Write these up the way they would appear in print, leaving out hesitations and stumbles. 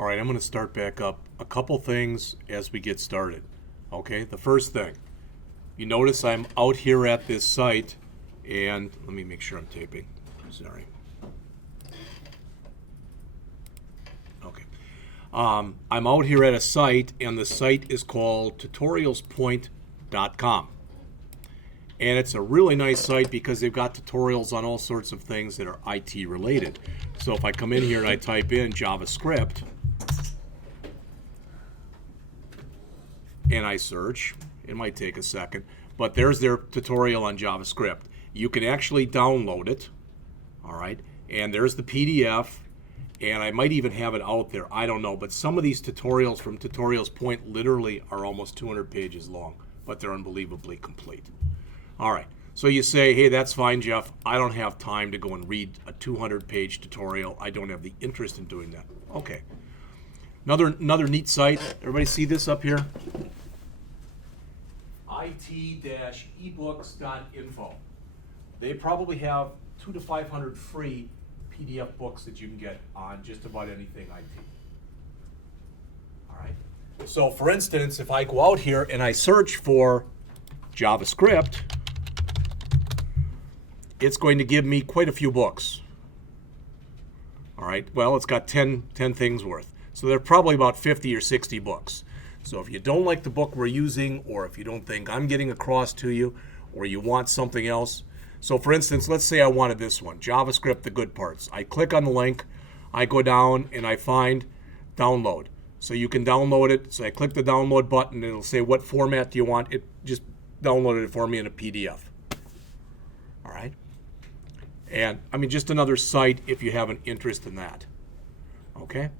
All right, I'm going to start back up. A couple things as we get started. Okay, the first thing, you notice I'm out here at this site, and let me make sure I'm taping. Sorry. Okay. I'm out here at a site, and the site is called tutorialspoint.com. And it's a really nice site because they've got tutorials on all sorts of things that are IT related. So if I come in here and I type in JavaScript, and I search, it might take a second, but there's their tutorial on JavaScript. You can actually download it, all right? And there's the PDF, and I might even have it out there, I don't know, but some of these tutorials from Tutorials Point literally are almost 200 pages long, but they're unbelievably complete. All right, so you say, hey, that's fine, Jeff. I don't have time to go and read a 200-page tutorial. I don't have the interest in doing that. Okay. Another neat site. Everybody see this up here? it-ebooks.info. They probably have 200 to 500 free PDF books that you can get on just about anything IT. All right. So for instance, if I go out here and I search for JavaScript, it's going to give me quite a few books. All right. Well, it's got 10 things worth. So they're probably about 50 or 60 books. So if you don't like the book we're using, or if you don't think I'm getting across to you, or you want something else. So for instance, let's say I wanted this one, JavaScript, the good parts. I click on the link, I go down, and I find download. So you can download it. So I click the download button, and it'll say, what format do you want? It just downloaded it for me in a PDF. All right. And I mean, just another site if you have an interest in that. Okay.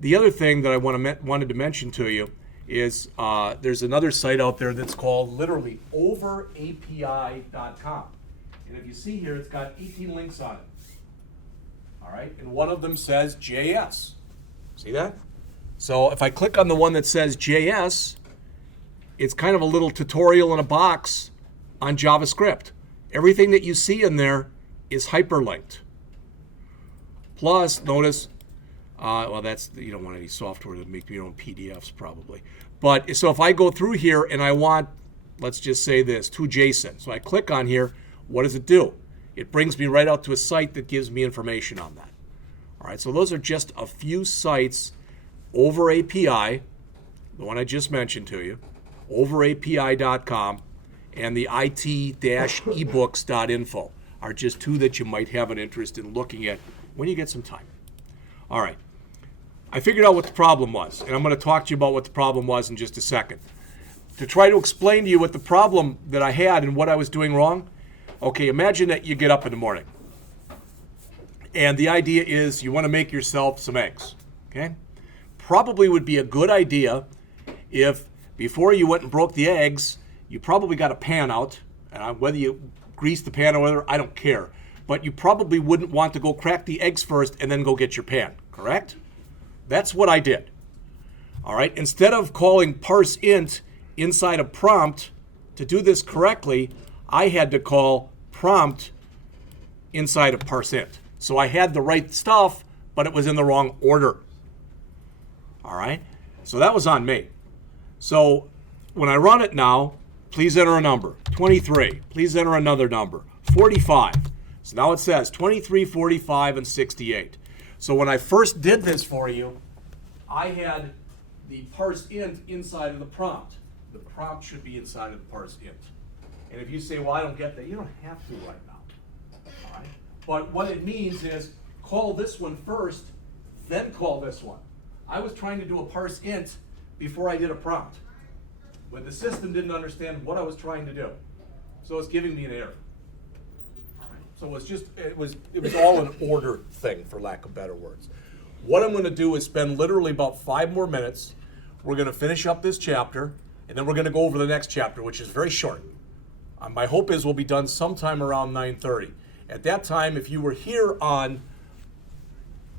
The other thing that I wanted to mention to you is there's another site out there that's called literally overapi.com. And if you see here, it's got 18 links on it. All right, and one of them says JS. See that? So if I click on the one that says JS, it's kind of a little tutorial in a box on JavaScript. Everything that you see in there is hyperlinked. Plus, notice, well, you don't want any software to make your own PDFs probably. But so if I go through here and I want, let's just say this, to JSON. So I click on here, what does it do? It brings me right out to a site that gives me information on that. All right, so those are just a few sites. Over API, the one I just mentioned to you, overapi.com, and the it-ebooks.info are just two that you might have an interest in looking at when you get some time. All right. I figured out what the problem was, and I'm going to talk to you about what the problem was in just a second. To try to explain to you what the problem that I had and what I was doing wrong, okay, imagine that you get up in the morning, and the idea is you want to make yourself some eggs, okay? Probably would be a good idea if before you went and broke the eggs, you probably got a pan out, and whether you grease the pan or whether, I don't care, but you probably wouldn't want to go crack the eggs first and then go get your pan, correct? That's what I did. All right, instead of calling parse int inside a prompt to do this correctly, I had to call prompt inside of parse int. So I had the right stuff, but it was in the wrong order. All right, so that was on me. So when I run it now, please enter a number, 23. Please enter another number, 45. So now it says 23, 45, and 68. So when I first did this for you, I had the parse int inside of the prompt. The prompt should be inside of the parse int. And if you say, well, I don't get that, you don't have to right now. All right? But what it means is call this one first, then call this one. I was trying to do a parse int before I did a prompt. But the system didn't understand what I was trying to do. So it's giving me an error. So it was all an order thing, for lack of better words. What I'm going to do is spend literally about 5 more minutes. We're going to finish up this chapter, and then we're going to go over the next chapter, which is very short. My hope is we'll be done sometime around 9:30. At that time, if you were here on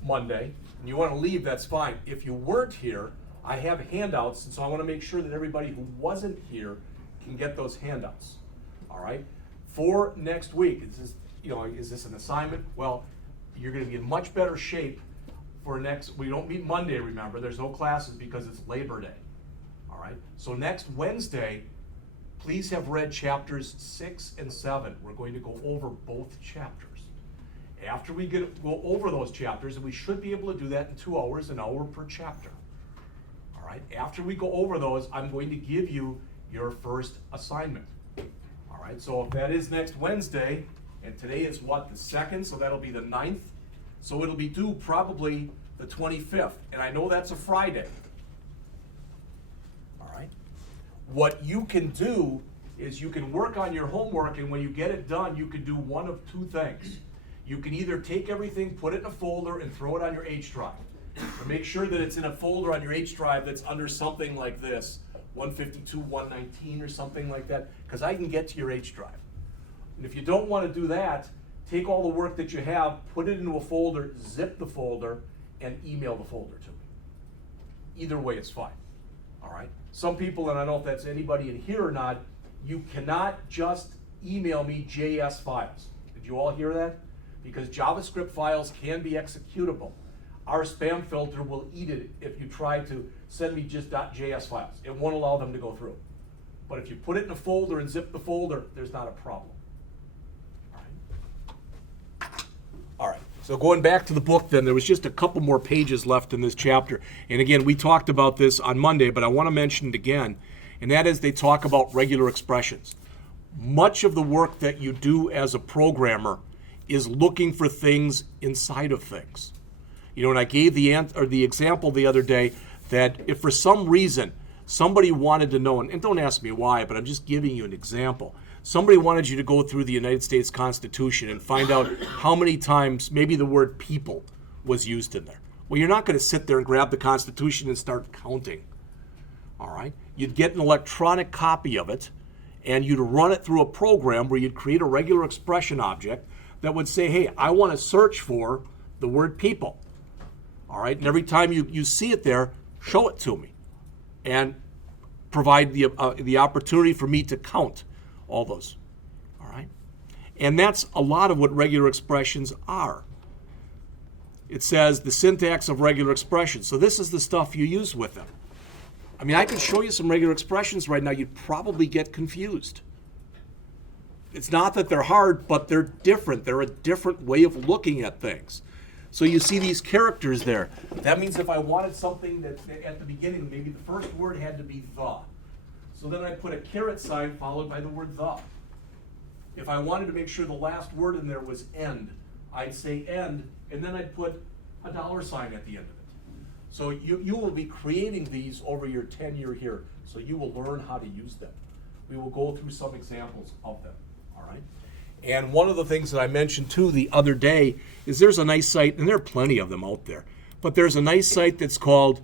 Monday and you want to leave, that's fine. If you weren't here, I have handouts, and so I want to make sure that everybody who wasn't here can get those handouts. All right? For next week, is this an assignment? Well, you're going to be in much better shape for next, we don't meet Monday, remember, there's no classes because it's Labor Day. All right, so next Wednesday, please have read chapters 6 and 7. We're going to go over both chapters. After we go over those chapters, and we should be able to do that in 2 hours, an hour per chapter. All right, after we go over those, I'm going to give you your first assignment. All right, so if that is next Wednesday, and today is what, the 2nd, so that'll be the 9th. So it'll be due probably the 25th, and I know that's a Friday. All right, what you can do is you can work on your homework, and when you get it done, you can do one of 2 things. You can either take everything, put it in a folder, and throw it on your H drive. Or make sure that it's in a folder on your H drive that's under something like this, 152, 119 or something like that, because I can get to your H drive. And if you don't want to do that, take all the work that you have, put it into a folder, zip the folder, and email the folder to me. Either way is fine. All right? Some people, and I don't know if that's anybody in here or not, you cannot just email me JS files. Did you all hear that? Because JavaScript files can be executable. Our spam filter will eat it if you try to send me just .js files. It won't allow them to go through. But if you put it in a folder and zip the folder, there's not a problem. All right, so going back to the book then, there was just a couple more pages left in this chapter. And again, we talked about this on Monday, but I want to mention it again, and that is they talk about regular expressions. Much of the work that you do as a programmer is looking for things inside of things. You know, and I gave the example the other day that if for some reason somebody wanted to know, and don't ask me why, but I'm just giving you an example. Somebody wanted you to go through the United States Constitution and find out how many times maybe the word people was used in there. Well, you're not going to sit there and grab the Constitution and start counting. All right? You'd get an electronic copy of it, and you'd run it through a program where you'd create a regular expression object that would say, hey, I want to search for the word people. All right? And every time you see it there, show it to me and provide the opportunity for me to count all those. All right? And that's a lot of what regular expressions are. It says the syntax of regular expressions. So this is the stuff you use with them. I mean, I can show you some regular expressions right now. You'd probably get confused. It's not that they're hard, but they're different. They're a different way of looking at things. So you see these characters there. That means if I wanted something that at the beginning, maybe the first word had to be the. So then I put a caret sign followed by the word the. If I wanted to make sure the last word in there was end, I'd say end, and then I'd put a $sign at the end of it. So you will be creating these over your tenure here, so you will learn how to use them. We will go through some examples of them, all right? And one of the things that I mentioned too the other day is there's a nice site, and there are plenty of them out there, but there's a nice site that's called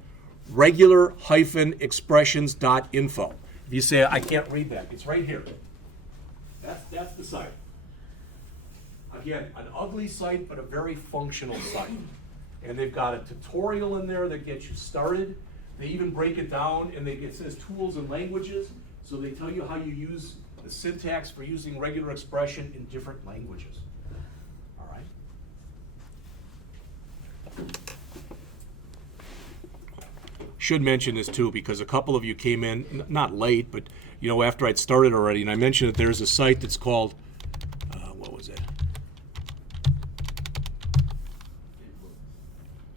regular-expressions.info. If you say, I can't read that, it's right here. That's the site. Again, an ugly site, but a very functional site. And they've got a tutorial in there that gets you started. They even break it down, and it says tools and languages. So they tell you how you use the syntax for using regular expression in different languages. All right? Should mention this too, because a couple of you came in, not late, but you know, after I'd started already, and I mentioned that there's a site that's called, what was it?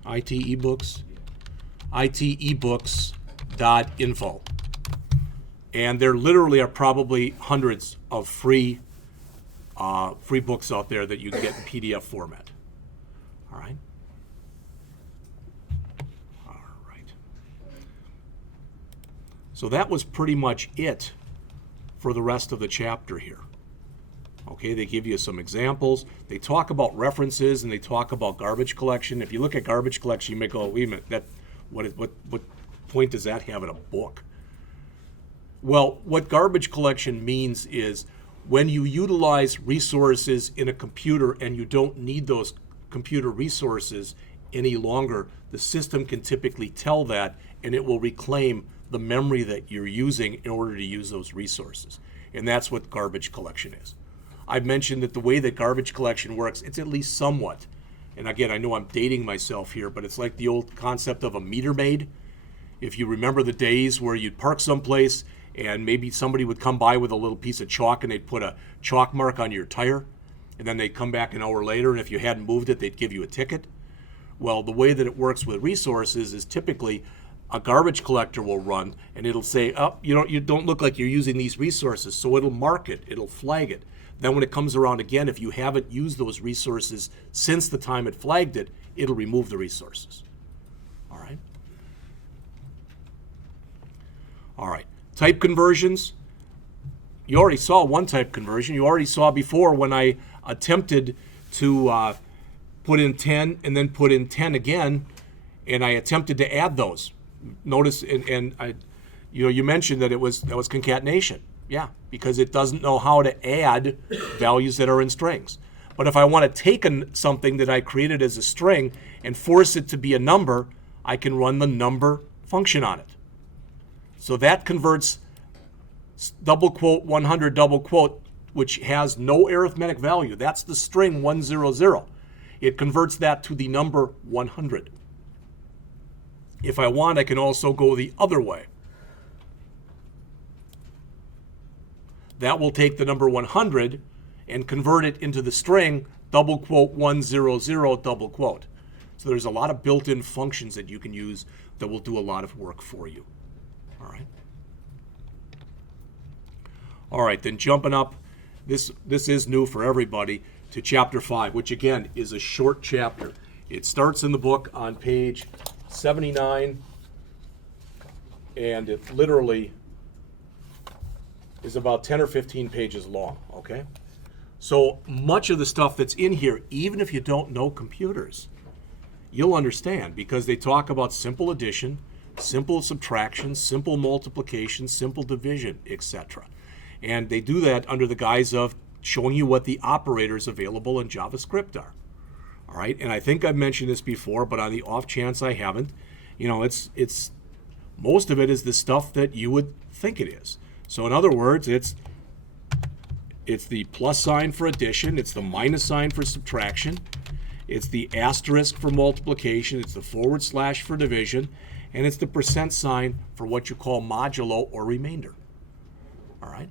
IT eBooks? itebooks.info. And there literally are probably hundreds of free books out there that you can get in PDF format. All right? All right. So that was pretty much it for the rest of the chapter here. Okay, they give you some examples. They talk about references and they talk about garbage collection. If you look at garbage collection, you may go, wait a minute, what point does that have in a book? Well, what garbage collection means is when you utilize resources in a computer and you don't need those computer resources any longer, the system can typically tell that, and it will reclaim the memory that you're using in order to use those resources. And that's what garbage collection is. I've mentioned that the way that garbage collection works, it's at least somewhat And again, I know I'm dating myself here, but it's like the old concept of a meter maid. If you remember the days where you'd park someplace and maybe somebody would come by with a little piece of chalk and they'd put a chalk mark on your tire, and then they'd come back an hour later, and if you hadn't moved it, they'd give you a ticket. Well, the way that it works with resources is typically a garbage collector will run, and it'll say, oh, you don't look like you're using these resources, so it'll mark it, it'll flag it. Then when it comes around again, if you haven't used those resources since the time it flagged it, it'll remove the resources. All right? All right, type conversions. You already saw one type conversion. You already saw before when I attempted to put in 10 and then put in 10 again, and I attempted to add those. Notice, you mentioned that that was concatenation. Yeah, because it doesn't know how to add values that are in strings. But if I want to take something that I created as a string and force it to be a number, I can run the number function on it. So that converts double quote 100 double quote, which has no arithmetic value. That's the string 100. It converts that to the number 100. If I want, I can also go the other way. That will take the number 100 and convert it into the string double quote 100 double quote. So there's a lot of built-in functions that you can use that will do a lot of work for you. All right. All right, then jumping up, this is new for everybody, to Chapter 5, which again is a short chapter. It starts in the book on page 79, and it literally is about 10 or 15 pages long, okay? So much of the stuff that's in here, even if you don't know computers, you'll understand, because they talk about simple addition, simple subtraction, simple multiplication, simple division, etc. And they do that under the guise of showing you what the operators available in JavaScript are. All right, and I think I've mentioned this before, but on the off chance I haven't, it's most of it is the stuff that you would think it is. So in other words, it's the plus sign for addition, it's the minus sign for subtraction, it's the asterisk for multiplication, it's the forward slash for division, and it's the percent sign for what you call modulo or remainder. All right?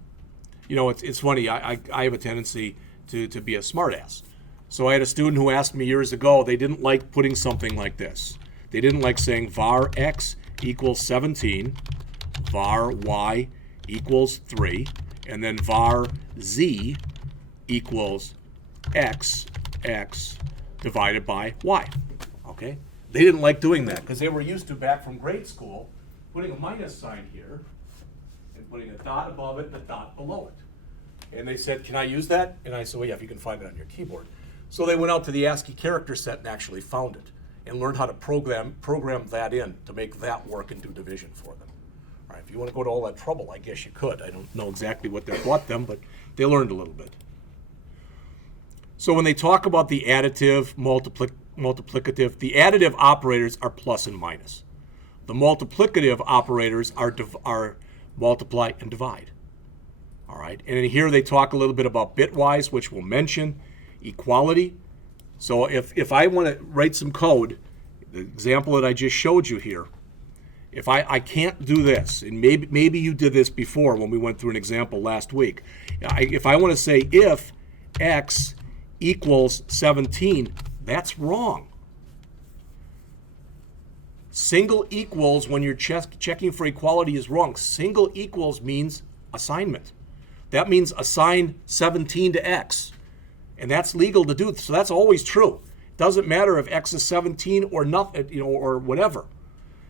It's funny, I have a tendency to be a smartass. So I had a student who asked me years ago, they didn't like putting something like this. They didn't like saying var x equals 17, var y equals 3, and then var z equals x divided by y. Okay? They didn't like doing that because they were used to, back from grade school, putting a minus sign here and putting a dot above it and a dot below it. And they said, can I use that? And I said, well, yeah, if you can find it on your keyboard. So they went out to the ASCII character set and actually found it and learned how to program that in to make that work and do division for them. All right, if you want to go to all that trouble, I guess you could. I don't know exactly what that brought them, but they learned a little bit. So when they talk about the additive, multiplicative, the additive operators are plus and minus. The multiplicative operators are multiply and divide. All right, and in here they talk a little bit about bitwise, which we'll mention, equality. So if I want to write some code, the example that I just showed you here, if I can't do this, and maybe you did this before when we went through an example last week. If I want to say if x equals 17, that's wrong. Single equals, when you're checking for equality, is wrong. Single equals means assignment. That means assign 17 to x. And that's legal to do, so that's always true. It doesn't matter if x is 17 or nothing, or whatever.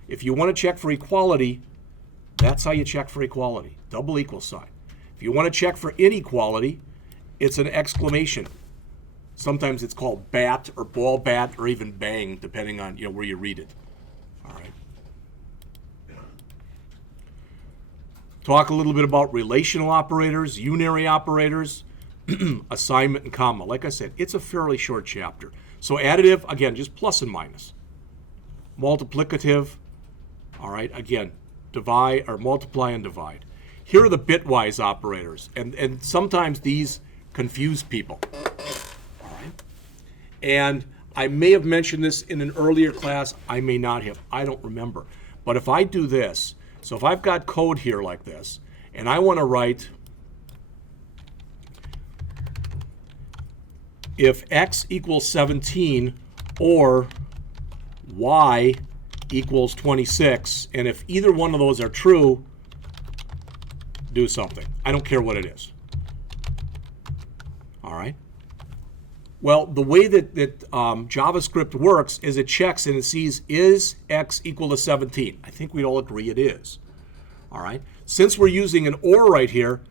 If you want to check for equality, that's how you check for equality, double equal sign. If you want to check for inequality, it's an exclamation. Sometimes it's called bat or ball bat or even bang, depending on where you read it. All right. Talk a little bit about relational operators, unary operators, assignment and comma. Like I said, it's a fairly short chapter. So additive, again, just plus and minus. Multiplicative, all right, again, divide or multiply and divide. Here are the bitwise operators, and sometimes these confuse people. All right. And I may have mentioned this in an earlier class. I may not have. I don't remember. But if I do this, so if I've got code here like this, and I want to write if x equals 17 or y equals 26, and if either one of those are true, do something. I don't care what it is. All right? Well, the way that JavaScript works is it checks and it sees, is x equal to 17? I think we'd all agree it is. All right? Since we're using an or right here,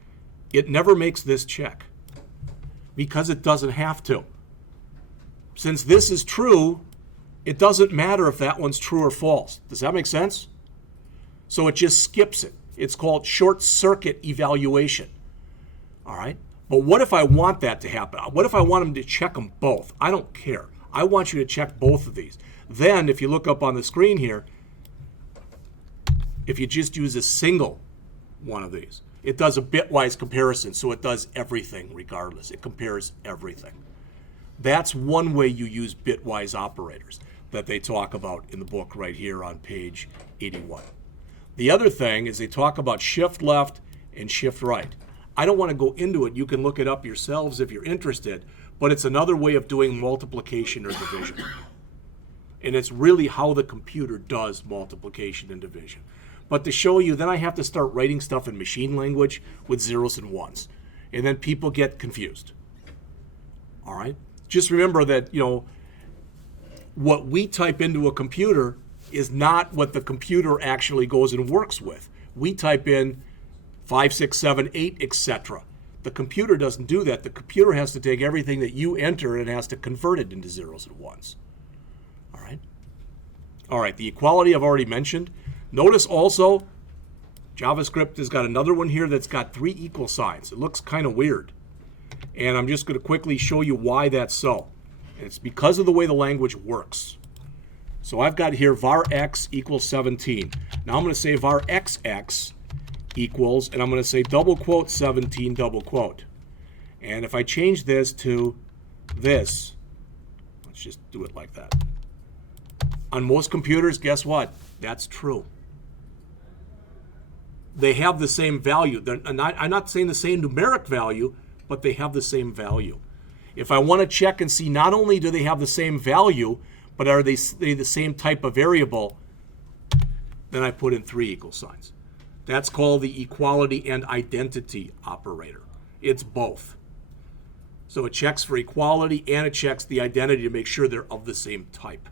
it never makes this check because it doesn't have to. Since this is true, it doesn't matter if that one's true or false. Does that make sense? So it just skips it. It's called short circuit evaluation. All right? But what if I want that to happen? What if I want them to check them both? I don't care. I want you to check both of these. Then, if you look up on the screen here, if you just use a single one of these, it does a bitwise comparison, so it does everything regardless. It compares everything. That's one way you use bitwise operators that they talk about in the book right here on page 81. The other thing is they talk about shift left and shift right. I don't want to go into it. You can look it up yourselves if you're interested, but it's another way of doing multiplication or division. And it's really how the computer does multiplication and division. But to show you, then I have to start writing stuff in machine language with zeros and ones. And then people get confused. All right? Just remember that, what we type into a computer is not what the computer actually goes and works with. We type in 5, 6, 7, 8, etc. The computer doesn't do that. The computer has to take everything that you enter and it has to convert it into zeros and ones. All right? All right, the equality I've already mentioned. Notice also, JavaScript has got another one here that's got 3 equal signs. It looks kind of weird. And I'm just going to quickly show you why that's so. And it's because of the way the language works. So I've got here var x equals 17. Now I'm going to say var xx equals, and I'm going to say double quote 17 double quote. And if I change this to this, let's just do it like that. On most computers, guess what? That's true. They have the same value. I'm not saying the same numeric value, but they have the same value. If I want to check and see not only do they have the same value, but are they the same type of variable, then I put in 3 equal signs. That's called the equality and identity operator. It's both. So it checks for equality and it checks the identity to make sure they're of the same type.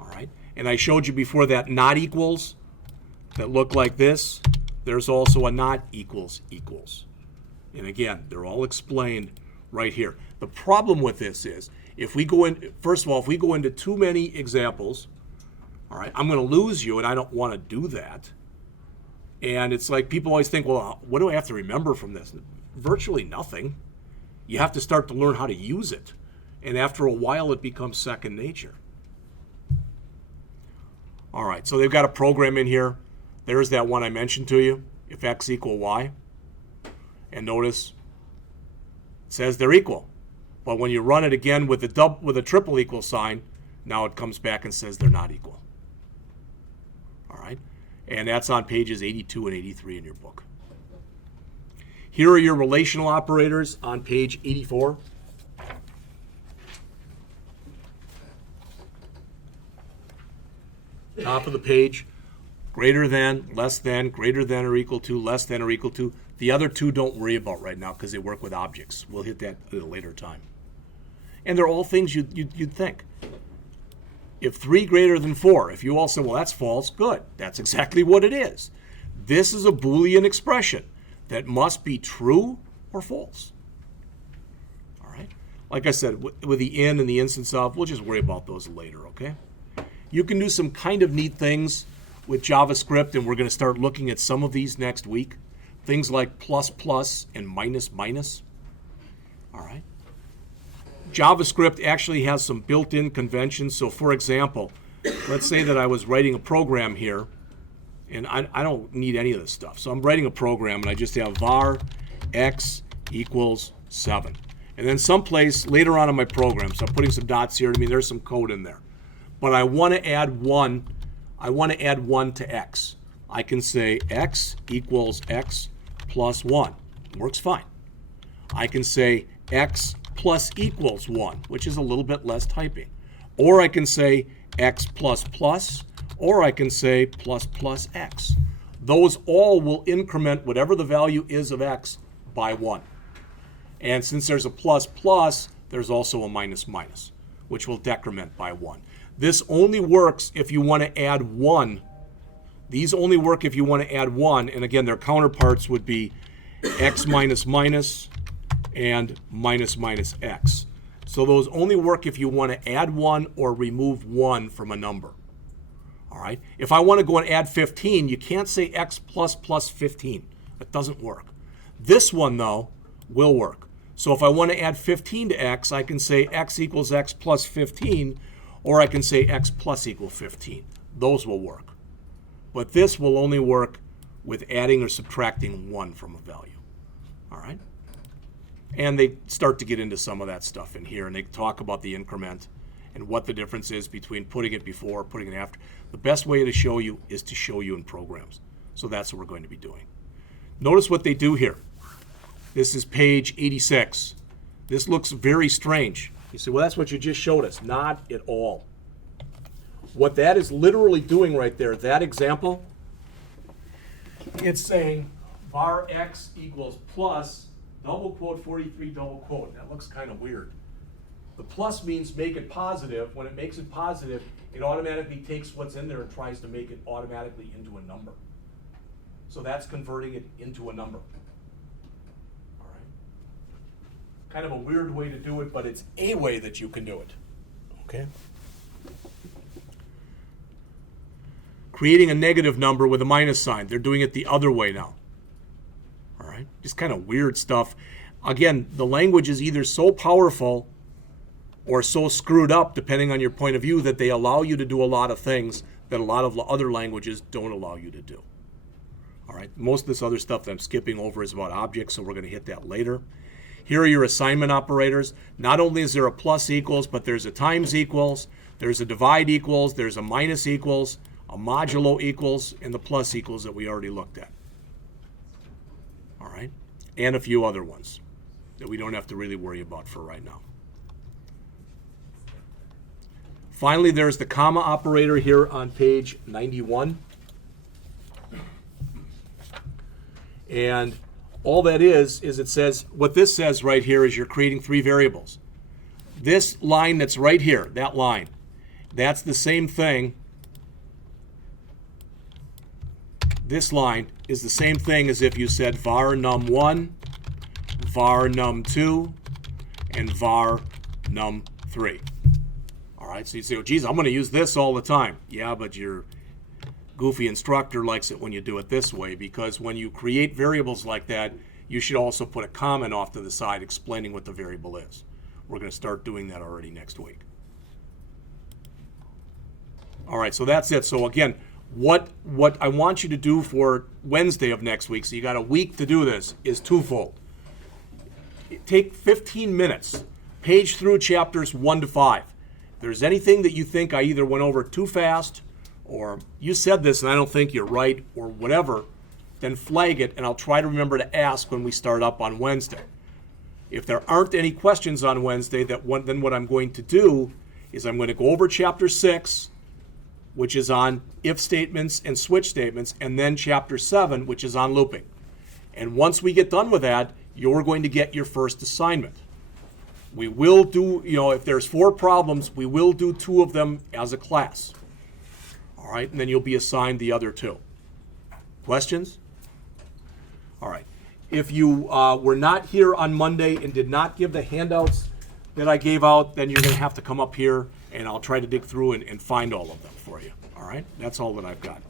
All right? And I showed you before that not equals that look like this. There's also a not equals equals. And again, they're all explained right here. The problem with this is, if we go in, first of all, if we go into too many examples, all right, I'm going to lose you, and I don't want to do that. And it's like people always think, well, what do I have to remember from this? Virtually nothing. You have to start to learn how to use it. And after a while, it becomes second nature. All right, so they've got a program in here. There's that one I mentioned to you, if x equal y. And notice it says they're equal. But when you run it again with a triple equal sign, now it comes back and says they're not equal. All right? And that's on pages 82 and 83 in your book. Here are your relational operators on page 84. Top of the page, greater than, less than, greater than or equal to, less than or equal to. The other two don't worry about right now because they work with objects. We'll hit that at a later time. And they're all things you'd think. If 3 greater than 4, if you all say, well, that's false, good. That's exactly what it is. This is a Boolean expression that must be true or false. All right? Like I said, with the in and the instance of, we'll just worry about those later, okay? You can do some kind of neat things with JavaScript, and we're going to start looking at some of these next week. Things like plus plus and minus minus. All right. JavaScript actually has some built-in conventions. So for example, let's say that I was writing a program here, and I don't need any of this stuff. So I'm writing a program, and I just have var x equals 7. And then someplace later on in my program, so I'm putting some dots here, there's some code in there. But I want to add 1, to x. I can say x equals x plus 1. Works fine. I can say x plus equals 1, which is a little bit less typing. Or I can say x plus plus, or I can say plus plus x. Those all will increment whatever the value is of x by 1. And since there's a plus plus, there's also a minus minus, which will decrement by 1. This only works if you want to add 1. These only work if you want to add 1. And again, their counterparts would be x minus minus and minus minus x. So those only work if you want to add 1 or remove 1 from a number. All right. If I want to go and add 15, you can't say x plus plus 15. That doesn't work. This one, though, will work. So if I want to add 15 to x, I can say x equals x plus 15, or I can say x plus equal 15. Those will work. But this will only work with adding or subtracting 1 from a value. All right? And they start to get into some of that stuff in here, and they talk about the increment and what the difference is between putting it before, putting it after. The best way to show you is to show you in programs. So that's what we're going to be doing. Notice what they do here. This is page 86. This looks very strange. You say, well, that's what you just showed us. Not at all. What that is literally doing right there, that example, it's saying var x equals plus, double quote, 43, double quote. That looks kind of weird. The plus means make it positive. When it makes it positive, it automatically takes what's in there and tries to make it automatically into a number. So that's converting it into a number. All right. Kind of a weird way to do it, but it's a way that you can do it. Okay. Creating a negative number with a minus sign. They're doing it the other way now. All right. Just kind of weird stuff. Again, the language is either so powerful or so screwed up, depending on your point of view, that they allow you to do a lot of things that a lot of other languages don't allow you to do. All right, most of this other stuff that I'm skipping over is about objects, so we're going to hit that later. Here are your assignment operators. Not only is there a plus equals, but there's a times equals, there's a divide equals, there's a minus equals, a modulo equals, and the plus equals that we already looked at. All right, and a few other ones that we don't have to really worry about for right now. Finally, there's the comma operator here on page 91. And all that is it says, what this says right here is you're creating 3 variables. This line that's right here, that line, that's the same thing. This line is the same thing as if you said var num1, var num2, and var num3. All right, so you say, well, geez, I'm going to use this all the time. Yeah, but your goofy instructor likes it when you do it this way, because when you create variables like that, you should also put a comment off to the side explaining what the variable is. We're going to start doing that already next week. All right, so that's it. So again, what I want you to do for Wednesday of next week, so you got a week to do this, is twofold. Take 15 minutes, page through chapters 1 to 5. If there's anything that you think I either went over too fast, or you said this and I don't think you're right, or whatever, then flag it, and I'll try to remember to ask when we start up on Wednesday. If there aren't any questions on Wednesday, then what I'm going to do is I'm going to go over Chapter 6, which is on if statements and switch statements, and then Chapter 7, which is on looping. And once we get done with that, you're going to get your first assignment. We will do, if there's 4 problems, we will do 2 of them as a class. All right, and then you'll be assigned the other 2. Questions? All right. If you were not here on Monday and did not give the handouts that I gave out, then you're going to have to come up here, and I'll try to dig through and find all of them for you. All right? That's all that I've got.